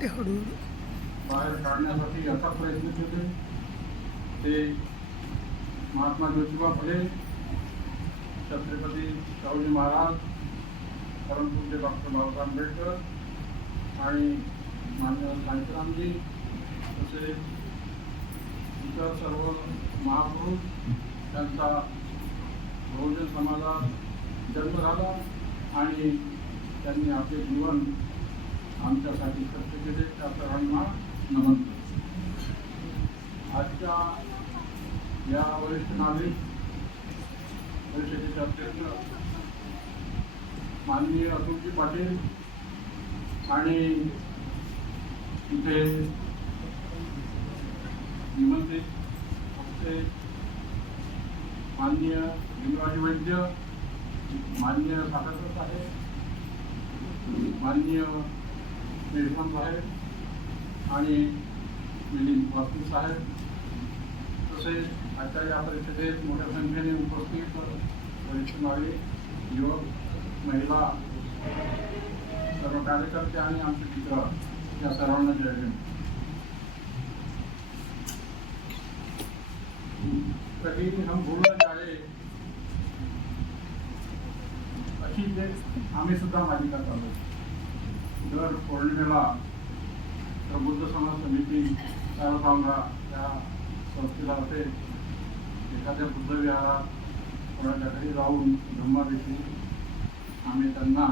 ते हळूहळू. बाहेर काढण्यासाठी याचा प्रयत्न केले. ते महात्मा ज्योतिबा फुले छत्रपती शाहूजी महाराज परमपूज्य डॉक्टर बाबासाहेब आंबेडकर आणि मान्य शांतीरामजी तसेच इतर सर्व महापुरुष त्यांचा बहुजन समाजात जन्म झाला आणि त्यांनी आपले जीवन आमच्यासाठी कष्ट केले त्या सर्वांना नमन करतो. आजच्या या वरिष्ठ नागरिक परिषदेचे अध्यक्ष माननीय अशोकजी पाटील आणि इथे निमंत्रित होते माननीय भीमराज वैद्य माननीय साखरकर साहेब माननीय निर्मल साहेब आणि मिलिंद वास्तू साहेब. तसेच आजच्या या परिषदेत मोठ्या संख्येने उपस्थित वरिष्ठ नागरिक युवक महिला सर्व कार्यकर्ते आणि आमचे मित्र या सर्वांना जय हिंद. कधी हम भूल जाए अशी एक आम्ही सुद्धा मालिका चालू दर पौर्णिमेला बुद्ध समाज समिती चालतांगा या संस्थेला होते एखाद्या बुद्धविहारात कोणाच्या घरी जाऊन ब्रह्माविषयी आम्ही त्यांना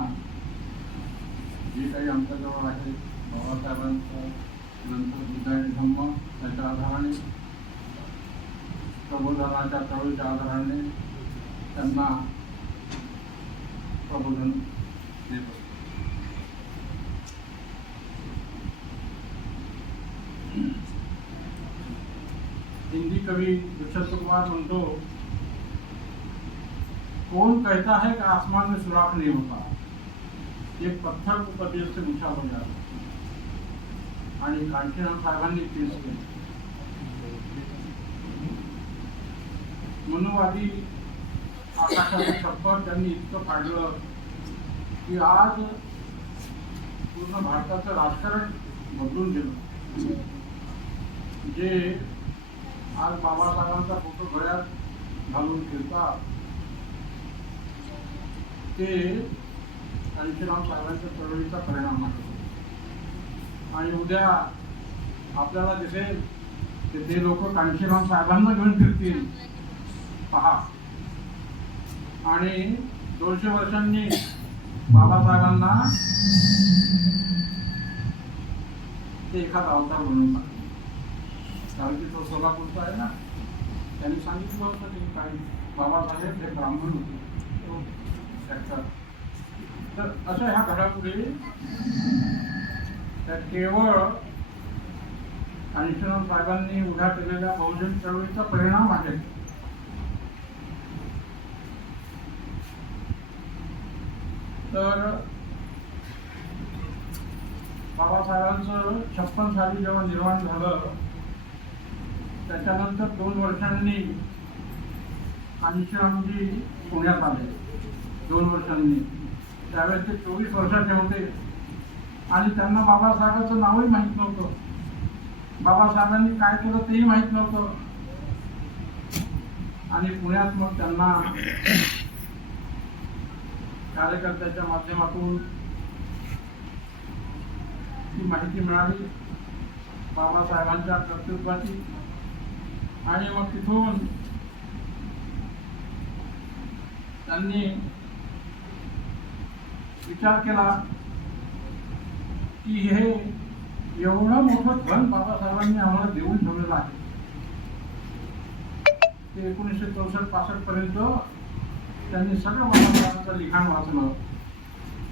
जे काही आमच्याजवळ आहे बाबासाहेबांचं नंतर बुद्ध आणि धम्म त्याच्या आधाराने प्रबोधनाच्या चळवळीच्या आधाराने त्यांना प्रबोधन देत असतो. हिंदी कवी दुष्यंत कुमार म्हणतो कौन कहता है कि आसमान में सुराख नहीं होता? ये पत्थर को प्रदेश से ऊंचा बन जाता आणि कांचीराम साहेबांनी तेच केलं. मनुवादी आकाशाचं छप्पर त्यांनी इतकं पाडलं की आज पूर्ण भारताचं राजकारण बदलून गेलं. जे आज बाबासाहेबांचा फोटो गळ्यात घालून फिरतात ते कांशीराम साहेबांच्या चळवळीचा परिणाम आहे आणि उद्या आपल्याला दिसेल की ते लोक कांशीराम साहेबांना घेऊन फिरतील. पहा. आणि दोनशे वर्षांनी बाबासाहेबांना ते एखादा अवतार बनवून कारण की तो सोलापूरचा आहे ना? त्यांनी सांगितलं होतं की काही बाबासाहेब हे ब्राह्मण होते. तो त्याचा तर अशा ह्या घडामोडी त्या केवळ कांशीराम साहेबांनी उभ्या केलेल्या बहुजन चळवळीचा परिणाम आहे. तर बाबासाहेबांचं छप्पन साली जेव्हा निर्माण झालं त्याच्यानंतर दोन वर्षांनी कांशीरामजी पुण्यात आले. दोन वर्षांनी. त्यावेळेस ते चोवीस वर्षाचे होते. आणि त्यांना बाबासाहेबांचं नावही माहीत नव्हतं. बाबासाहेबांनी काय केलं तेही माहीत नव्हतं. आणि पुण्यात मग त्यांना कार्यकर्त्याच्या माध्यमातून ती माहिती मिळाली. बाबासाहेबांच्या कर्तृत्वाची. आणि मग तिथून त्यांनी विचार केला की हे एवढं मोठं धन बाबासाहेबांनी आम्हाला देऊन ठेवलेलं आहे. ते एकोणीसशे चौसष्ट पासष्ट पर्यंत त्यांनी सगळं बाबासाहेबांचं लिखाण वाचलं.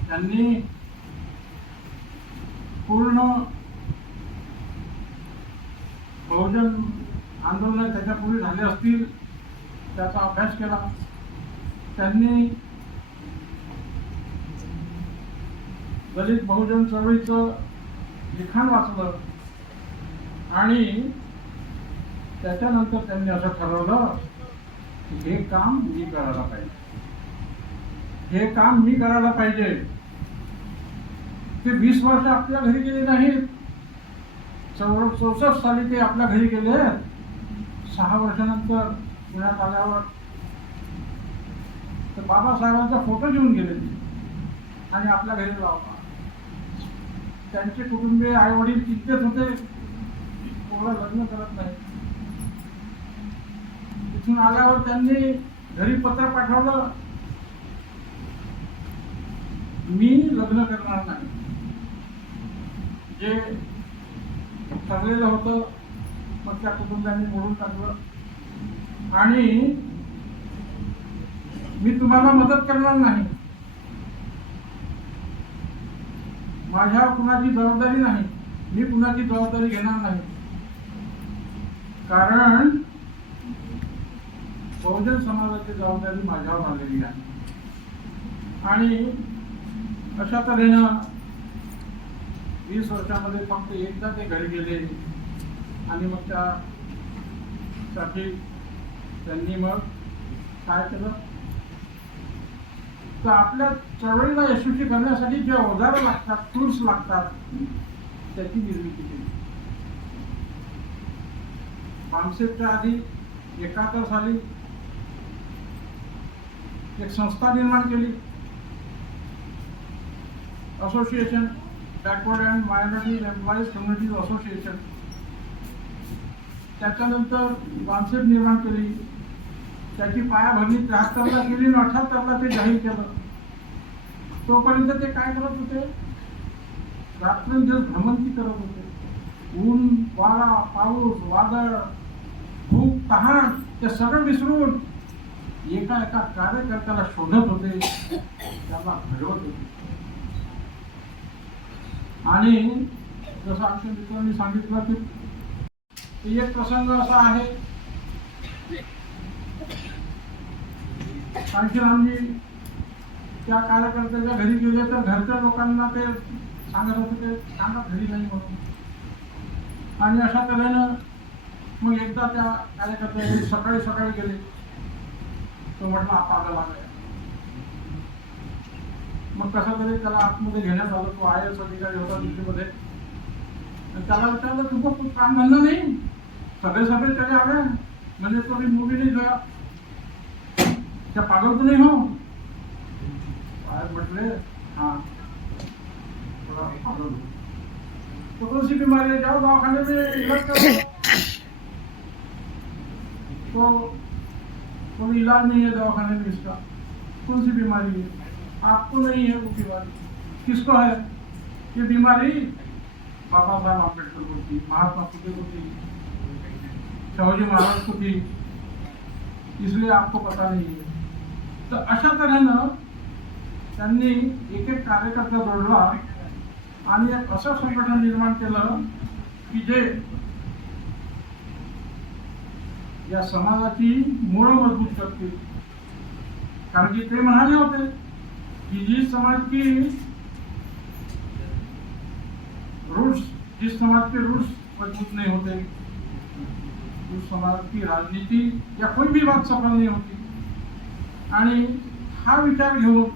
त्यांनी पूर्ण बहुजन आंदोलन त्याच्यापूर्वी झाले असतील त्याचा अभ्यास केला. त्यांनी दलित बहुजन चळवळीचं लिखाण वाचलं आणि त्याच्यानंतर त्यांनी असं ठरवलं की हे काम मी करायला पाहिजे. हे काम मी करायला पाहिजे. ते वीस वर्ष आपल्या घरी गेले नाहीत. चौ चौसष्ट साली ते आपल्या घरी गेले. सहा वर्षानंतर पुण्यात आल्यावर तर बाबासाहेबांचा फोटो घेऊन गेले आणि आपल्या घरी लावला त्यांचे कुटुंबीय आई वडील तितकेच होते. कोणाला लग्न करत नाही. तिथून आल्यावर त्यांनी घरी पत्र पाठवलं. मी लग्न करणार नाही. जे ठरलेलं होतं मग त्या कुटुंबाने मोडून टाकलं. आणि मी तुम्हाला मदत करणार नाही. माझ्या कुणाची जबाबदारी नाही. मी कुणाची जबाबदारी घेणार नाही. कारण बहुजन समाजाची जबाबदारी माझ्यावर आलेली आहे. आणि अशा तऱ्हेनं वीस वर्षामध्ये फक्त एकदा ते घरी गेले. आणि मग त्यासाठी त्यांनी मग काय केलं? तर आपल्या चळवळीला यशस्वी करण्यासाठी जे अवजारं लागतात टूल्स लागतात त्याची निर्मिती केली. पानसेटच्या आधी एकाहत्तर साली एक संस्था निर्माण केली. Association backward and minority employees communities association. त्याच्यानंतर कॉन्सेप्ट निर्माण केली. त्याची पायाभरणी त्र्याहत्तरला केली आणि अठ्याहत्तरला ते जाहीर केलं. तोपर्यंत ते काय करत होते? रात्रंदिवस भ्रमंती करत होते. ऊन वारा पाऊस वादळ भूक तहान ते सगळं विसरून एका एका कार्यकर्त्याला शोधत होते. त्याला घडवत होते. आणि जसं आमच्या मित्रांनी सांगितलं की एक प्रसंग असा आहे. कांशीरामजी त्या कार्यकर्त्याच्या घरी गेले तर घरच्या लोकांना ते सांगत होते ते सांगत घरी नाही म्हणून. आणि अशा तऱ्हेनं मग एकदा त्या कार्यकर्त्या घरी सकाळी सकाळी गेले. तो म्हटलं आता आला मग कसं तरी त्याला आतमध्ये घेण्यात आलं. तो आय एस अधिकारी होता दिल्लीमध्ये. त्याला विचारलं तुझं काम धंदा नाही? सगळे सगळे त्याचे आले म्हणजे तो मी मूवी नाही जोया क्या पागल तो नहीं हो? म्हटले हाँ। थोड़ा पागल तो कौन सी बीमारी है, जाओ दवाखाने में, इलाज करो तो कोई इलाज नहीं है दवाखाने में इसका। कौन सी बीमारी है? आपको नहीं है वो बीमारी। किसको है? ये बीमारी? बाबा साहब आम्बेडकर को थी महात्मा फुले को थी शिवाजी महाराज कुठे इसलिए आपको पता नहीं है। तर अशा तऱ्हेनं त्यांनी एक एक कार्यकर्ता जोडला आणि एक असं संघटन निर्माण केलं की जे या समाजाची मूळ मजबूत करतील. कारण की ते म्हणाले होते की जी समाज की रूट्स जिस समाज के रूट्स मजबूत नहीं होते उस समाज की राजनीति या कोई भी बात सफल नहीं होती. आणि हा विचार घेऊन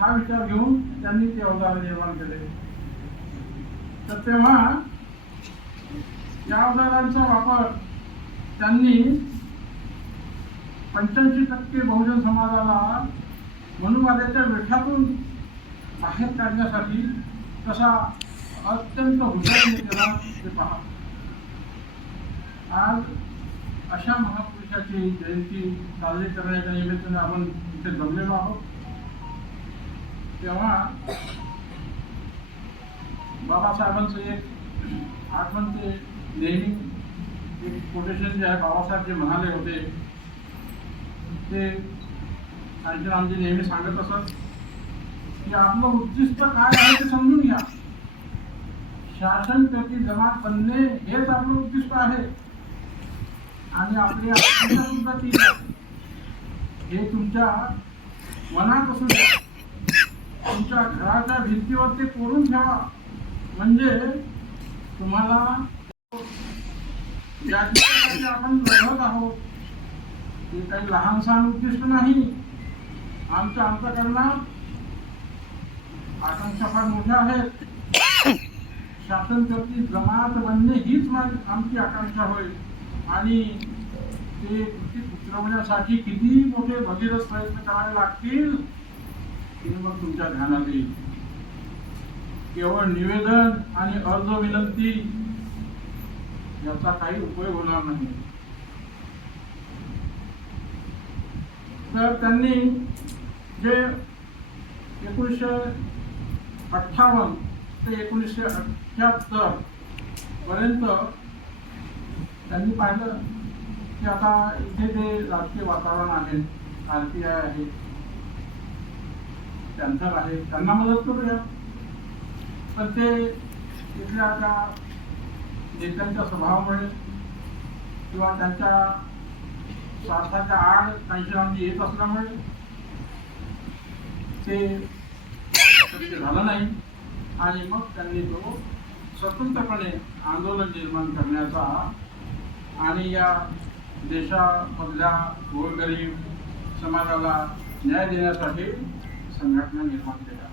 हा विचार घेऊन त्यांनी ते अवजार निर्माण केले. तर तेव्हा या अवजारांचा वापर त्यांनी पंच्याऐंशी टक्के बहुजन समाजाला मनुवाद्याच्या वेठातून बाहेर काढण्यासाठी कसा अत्यंत हुशारीने केला ते पहा. आज अशा महापुरुषाची जयंती साजरी करण्याच्या निमित्ताने आपण इथे जमलेलो आहोत. तेव्हा बाबासाहेबांचं एक आठवण ते नेहमी एक कोटेशन जे आहे बाबासाहेब जे म्हणाले होते ते रामजी नेहमी सांगत असत की आपलं उद्दिष्ट काय आहे ते समजून घ्या. शासन प्रती जमा बनणे हेच आपलं उद्दिष्ट आहे. आणि आपली सुद्धा ती हे तुमच्या मनात असू द्या तुमच्या घराच्या भिंतीवर ते कोरून ठेवा म्हणजे तुम्हाला ज्याच्यासाठी आपण लढत आहोत. ते काही लहान सहान उद्दिष्ट नाही. आमच्या अंतकरणात आकांक्षा फार मोठ्या आहेत. शासन करती जमात बनणे हीच माझी आमची आकांक्षा होईल आणि ते कृती उतरवण्यासाठी किती मोठे भगीरथ प्रयत्न करावे लागतील ते मग तुमच्या ध्यानात येईल. केवळ निवेदन आणि अर्ज विनंती याचा काही उपयोग होणार नाही. तर त्यांनी जे एकोणीसशे अठ्ठावन्न ते एकोणीसशे अठ्ठ्याहत्तर पर्यंत त्यांनी पाहिलं. की आता इथे जे राजकीय वातावरण आहे आर पी आय आहे त्यांचं आहे त्यांना मदत करूया. पण ते इथल्या त्या नेत्यांच्या स्वभावामुळे किंवा त्यांच्या स्वार्थाच्या आड काही येत असल्यामुळे ते शक्य झालं नाही. आणि मग त्यांनी तो स्वतंत्रपणे आंदोलन निर्माण करण्याचा आणि या देशामधल्या गोरगरीब समाजाला न्याय देण्यासाठी संघटना निर्माण केल्या.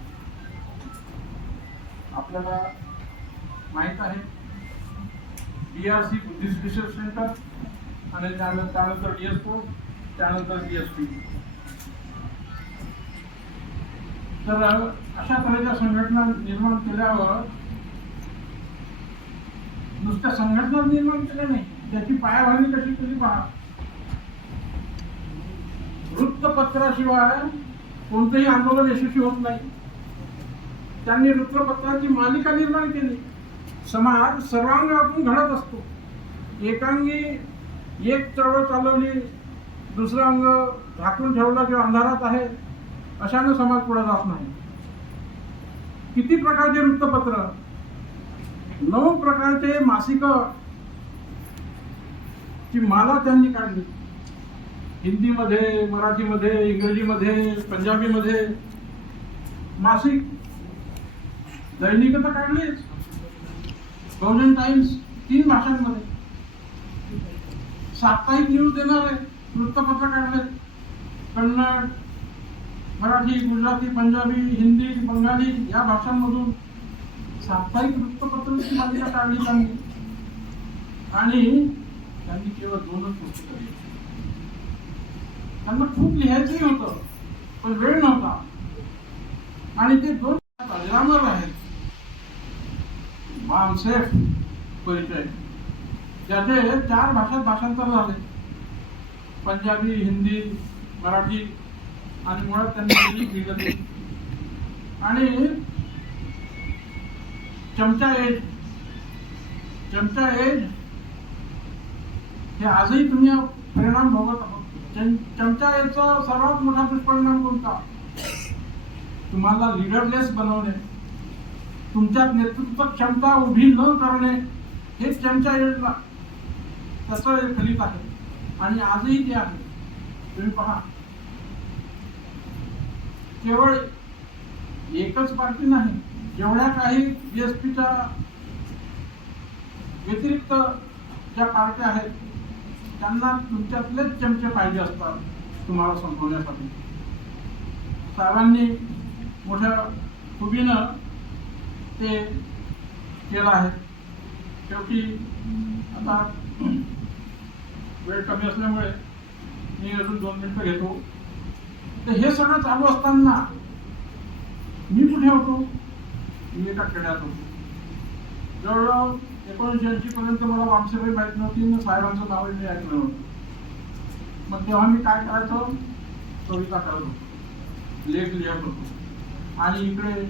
आपल्याला माहीत आहे B R C Buddhist research centre आणि त्यानंतर त्यानंतर डी एस पो त्यानंतर डी एस पी तर अशा तऱ्हेच्या संघटना निर्माण केल्यावर नुसत्या संघटना निर्माण केल्या नाही. त्याची पायाभरणी कशी केली पहा. वृत्तपत्राशिवाय कोणतंही आंदोलन यशस्वी होत नाही. त्यांनी वृत्तपत्राची मालिका निर्माण केली. समाज सर्वांगातून घडत असतो. एकांगी एक चळवळ चालवली दुसरं अंग झाकून ठेवलं किंवा अंधारात आहे अशानं समाज पुढे जात नाही. किती प्रकारचे वृत्तपत्र नऊ प्रकारचे मासिक ची माला त्यांनी काढली. हिंदीमध्ये मराठीमध्ये इंग्रजीमध्ये पंजाबीमध्ये. मासिक. दैनिक तर काढलीच बहुजन टाइम्स तीन भाषांमध्ये. साप्ताहिक न्यूज देणारे वृत्तपत्र काढले कन्नड मराठी गुजराती पंजाबी हिंदी बंगाली या भाषांमधून साप्ताहिक वृत्तपत्रांची मालिका काढली त्यांनी आणि त्यांनी केवळ दोनच पुस्तकं लिहिली त्यांना खूप लिहायचंही होतं पण वेळ नव्हता. आणि ते दोन अजरामर आहेत. मामसेफ परिचय. ज्याचे चार भाषेत भाषांतर झाले. पंजाबी हिंदी मराठी आणि मुळात त्यांनी आणि चमचा एड चमचा एड हे आजही तुम्ही परिणाम भोगत आहोत. चमचा एडचा सर्वात मोठा दुष्परिणाम कोणता? तुम्हाला लिडरलेस बनवणे. तुमच्यात नेतृत्व क्षमता उभी न करणे. हे चमचा एजला तसं हे फलित आहे. आणि आजही ते आहे. तुम्ही पहा. केवळ एकच पार्टी नाही. जेवढ्या काही बी एस पीच्या व्यतिरिक्त ज्या पार्ट्या आहेत त्यांना तुमच्यातलेच चमचे पाहिजे असतात तुम्हाला संपवण्यासाठी. साहेबांनी मोठ्या खुबीनं ते केलं आहे. शेवटी आता वेळ कमी असल्यामुळे मी अजून दोन मिनटं घेतो. तर हे सगळं चालू असताना मी कुठे होतो? मी एका खेड्यात होतो. जवळजवळ एकोणीसशे ऐंशी पर्यंत मला वामसेबाई माहीत नव्हती आणि साहेबांचं नाव मी ऐकलं नव्हतं. मग तेव्हा मी काय करायचो? कविता करत होतो. लेख लिहत होतो. आणि इकडे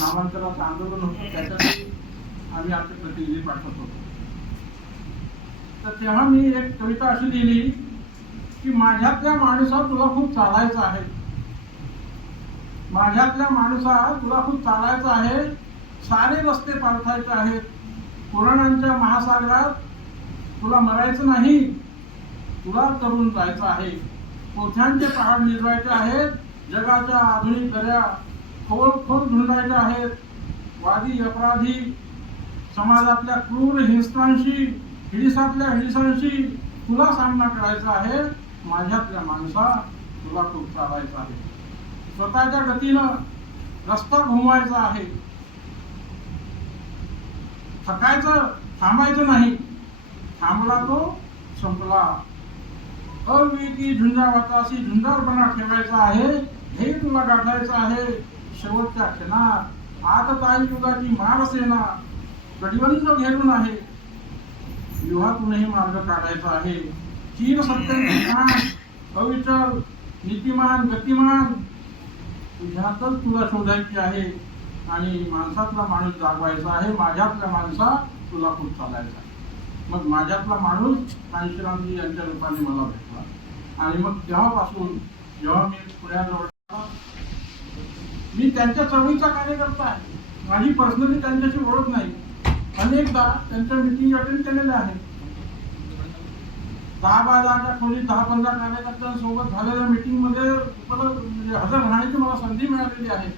नामांतराचं आंदोलन होतं. त्याच्यासाठी आम्ही आमचे प्रतिनिधी पाठवत होतो. तर तेव्हा मी एक कविता अशी लिहिली की माझ्यातल्या माणसावर तुला खूप चालायचं आहे. माझ्यातल्या माणसा तुला खूप चालायचं आहे सारे रस्ते पालथायचे आहेत. पुराणांच्या महासागरात तुला मरायचं नाही तुला तरुण जायचं आहे. पोथ्यांचे पहाड निजवायचे आहेत जगाच्या आधुनिक दर्या खोल खोल धुंडायच्या आहेत. वादी अपराधी समाजातल्या क्रूर हिंसांशी हिडिसातल्या हिडिसांशी तुला सामना करायचा आहे. माझ्यातल्या माणसा तुला खूप चालायचं आहे. स्वतःच्या गतीनं रस्ता घुमवायचा आहे. थकायचं थांबायचं नाही. थांबला तो संपला. अविकी झुंजावाताशी झुंजारपणा ठेवायचा आहे. हे तुला गाठायचं आहे. शेवटच्या क्षणात आतताई युगाची मारसेना गडिबंध घेरून आहे. व्यूहातूनही मार्ग काढायचा आहे. चीर सत्य अविचल नीतिमान गतिमान तुझ्यातच तुला शोधायची आहे आणि माणसातला माणूस जागवायचा आहे माझ्यातल्या माणसा तुला खूप चालायचा मग माझ्यातला माणूस कांशीरामजी यांच्या रूपाने मला भेटला. आणि मग तेव्हापासून जेव्हा मी पुण्याजवळ मी त्यांच्या चळवळीचा कार्यकर्ता आहे. माझी पर्सनली त्यांच्याशी ओळख नाही. अनेकदा त्यांच्या मिटिंग अटेंड केलेल्या आहेत. दहा बाराच्या खोलीत दहा पंधरा कार्यकर्त्यांसोबत झालेल्या मीटिंगमध्ये उपलब्ध म्हणजे हजर राहण्याची मला संधी मिळालेली आहे.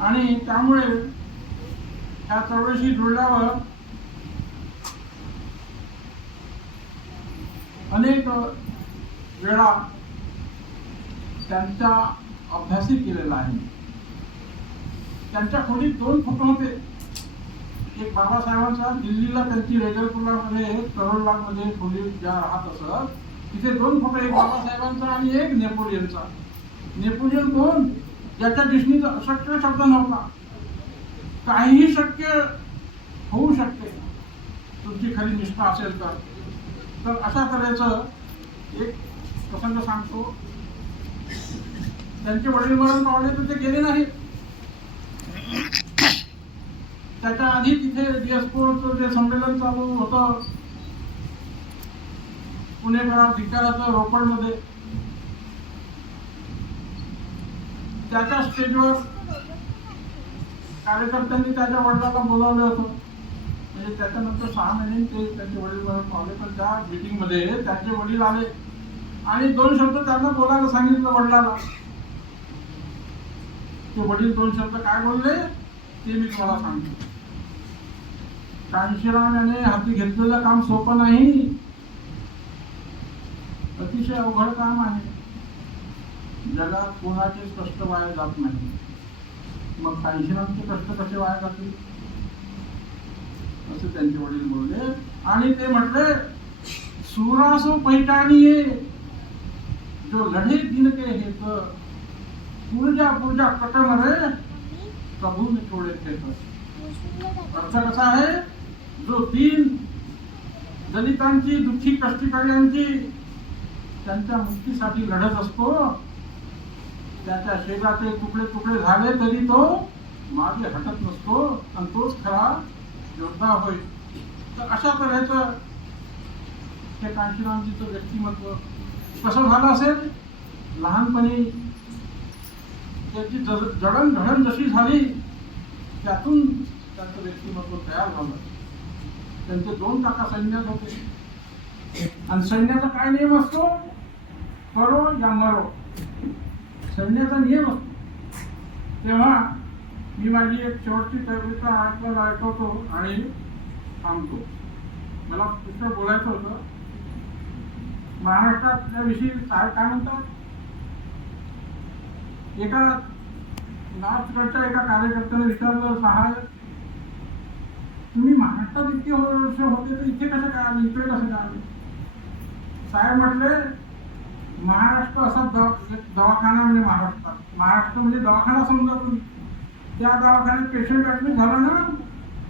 आणि त्यामुळे त्या चळवळीशी जुळल्यावर अनेक वेळा त्यांचा अभ्यासही केलेला आहे. त्यांच्या खोलीत दोन फोटो होते. एक बाबासाहेबांचा दिल्लीला त्यांची रेजरपुरामध्ये करोडबागमध्ये खोली ज्या राहत असत तिथे दोन फोटो एक बाबासाहेबांचा आणि एक नेपोलियनचा. नेपोलियन कोण? ज्याच्या दिसणीचा अशक्य शब्द नव्हता. काहीही शक्य होऊ शकते. तुमची खरी निष्ठा असेल तर. तर अशा तऱ्हेचं एक प्रसंग सांगतो. त्यांचे वडील मरण पावले तर ते गेले नाही त्याच्या आधी तिथे डिएसपोचं जे संमेलन चालू होतं पुणेकरात धिकाराचं रोपडमध्ये त्याच्या स्टेजवर कार्यकर्त्यांनी त्याच्या वडिलांना बोलावलं होतं. म्हणजे त्याच्यानंतर सहा महिने ते त्यांचे वडील पावले पण त्या meeting मध्ये त्यांचे वडील आले आणि दोन शब्द त्यांना बोलायला सांगितलं वडिलाला ते वडील दोन शब्द काय बोलले? ते मी तुम्हाला सांगतो. कांशीराम याने हाती घेतलेलं काम सोपं नाही. अतिशय अवघड काम आहे. जगात कोणाचे कष्ट वाया जात नाही. मग कांशीरामचे कष्ट कसे वाया जातील? असं त्यांचे वडील बोलले. आणि ते म्हटले सुरासो पैठाणी जो लढे दिन के हे तर पूजा पूजा ने छोड़े थे अर्थ कसा आहे जो तीन दलितांची दुःखी कष्टकऱ्यांची त्यांच्या मुक्तीसाठी लढत असतो त्याच्या शरीराचे तुकडे तुकडे झाले तरी तो मागे हटत नसतो आणि तोच खरा योद्धा होय. तर अशा तऱ्हेचं हे कांशीरामजीचं व्यक्तिमत्व कसं झालं असेल? लहानपणी त्याची जड- जडणघडण जशी झाली त्यातून त्यांचं व्यक्तिमत्व तयार झालं. त्यांचे दोन काका सैन्यात होते. आणि सैन्याचा काय नियम असतो? करो या मरो. सैन्याचा नियम असतो. तेव्हा मी माझी एक शेवटची कविता आठवण ऐकवतो आणि थांबतो. मला पुष्कळ बोलायचं होतं. महाराष्ट्रात त्याविषयी काय काय म्हणतात? एका नॉर्थकडच्या एका कार्यकर्त्याने विचारलं सहाय तुम्ही महाराष्ट्रात इतके हो-, वर्ष होते तर इथे कसं काय आले? इकडे कसं काय आले? साहेब म्हटले महाराष्ट्र असा दवा दवाखाना म्हणजे महाराष्ट्रात महाराष्ट्र म्हणजे दवाखाना समजा तुम्ही. त्या दवाखान्यात पेशंट ॲडमिट झाला ना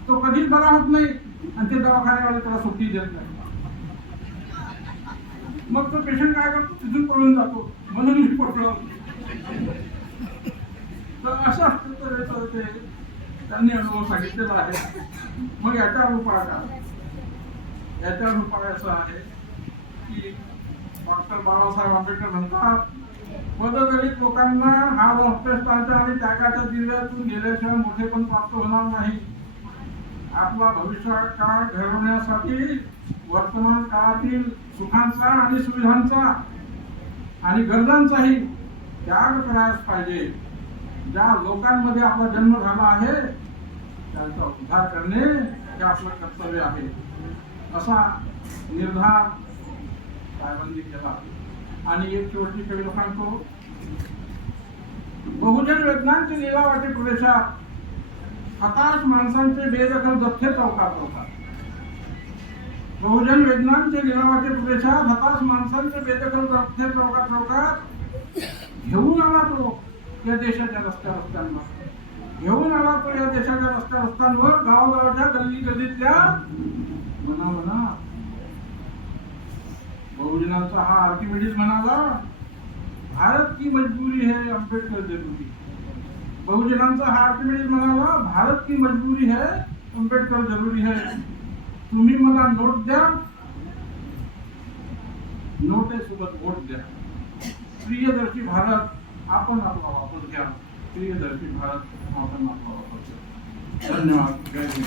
तो कधीच बरा होत नाही आणि ते दवाखान्यावाले त्याला सुट्टी देत नाही. मग तो पेशंट काय करतो? तिथून पळून जातो. म्हणून मी पटलो तर अशा तऱ्हेचं ते त्यांनी अनुभव सांगितलेला आहे. मग याचा उपाय काय? याचा उपाय असा आहे की डॉक्टर बाबासाहेब आंबेडकर म्हणतात पददलित लोकांना हा रक्तस्थानच्या आणि त्यागाच्या जिल्ह्यातून गेल्याशिवाय मोठे पण प्राप्त होणार नाही. आपला भविष्य काळ घडवण्यासाठी वर्तमान काळातील सुखांचा आणि सुविधांचा आणि गरजांचाही त्याग करायला पाहिजे. ज्या लोकांमध्ये आपला जन्म झाला आहे त्यांचा उद्धार करणे हे आपलं कर्तव्य आहे. असा निर्धार साहेबांनी केला. आणि एक शेवटची कविता सांगतो बहुजन वेदनांची लिलावाटी प्रदेशात हताश माणसांचे बेदखल जथ्थे चौकात होतात. बहुजन वेदनांचे लिलावाचे प्रदेशात हताश माणसांचे बेदखल जथ्थे चौकात चौकात घेऊन आला तो. या देशाच्या रस्त्या रस्त्यांवर. घेऊन आला तो या देशाच्या रस्त्या रस्त्यांवर गावागावाच्या गल्ली गल्लीतल्या म्हणा म्हणा बहुजनाचा हा आर्किमिडीज म्हणाला भारत की मजबूरी है आंबेडकर जरूरी बहुजनांचा हा आर्किमिडीज म्हणाला भारत की मजबूरी है आंबेडकर जरुरी है. तुम्ही मला नोट द्या. नोटेसोबत वोट द्या. प्रियदर्शी भारत आपण आपला वापर घ्या प्रियदर्शी भारत आपण आपला वापर घ्या धन्यवाद. जय हिंद.